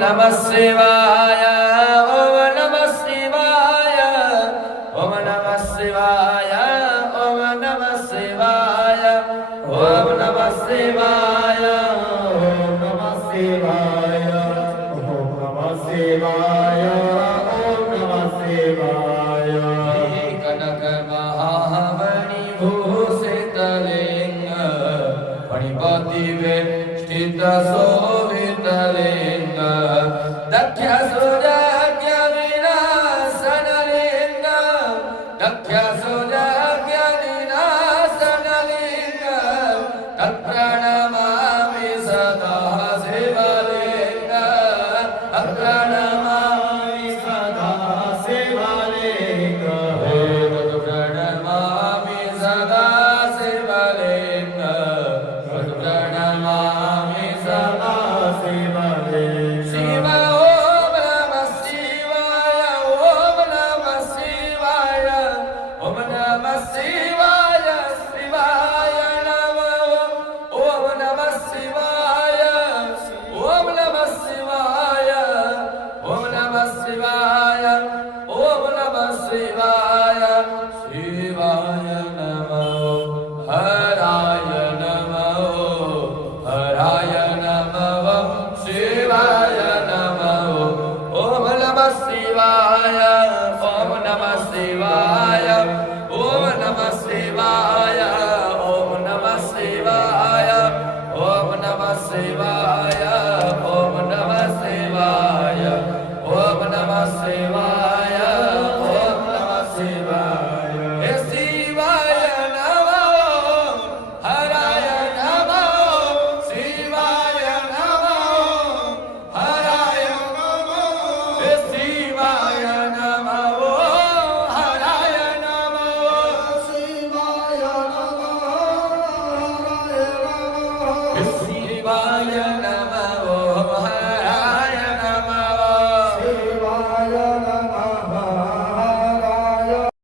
नमः शिवाय ओम नमः शिवाय ओम नमः शिवाय ओम नमः शिवाय ओम नमः शिवाय ओम नमः शिवाय ओम नमः शिवाय ओम नमः शिवाय कनक महामणि भूषित लिंग फणिपति वेष्टित शोभित लिंग दक्ष सुराज्ञ विनाशन लिंग दक्ष सुराज्ञ विनाशन लिंग तत्प्रणमामि सदा शिवलिंग तत्प्रणमामि सदा शिवलिंग तत्प्रणमामि सदा शिवलिंग तत्प्रणमामि सदा शिवलिंग शिव ओम नमः शिवाय ओम नमः शिवाय ओम नमः शिवाय शिवाय नमः ओम नमः शिवाय ओम नमः शिवाय ओम नमः शिवाय ओम नमः शिवाय शिवाय नमः हराय नमः हराय नमः शिवाय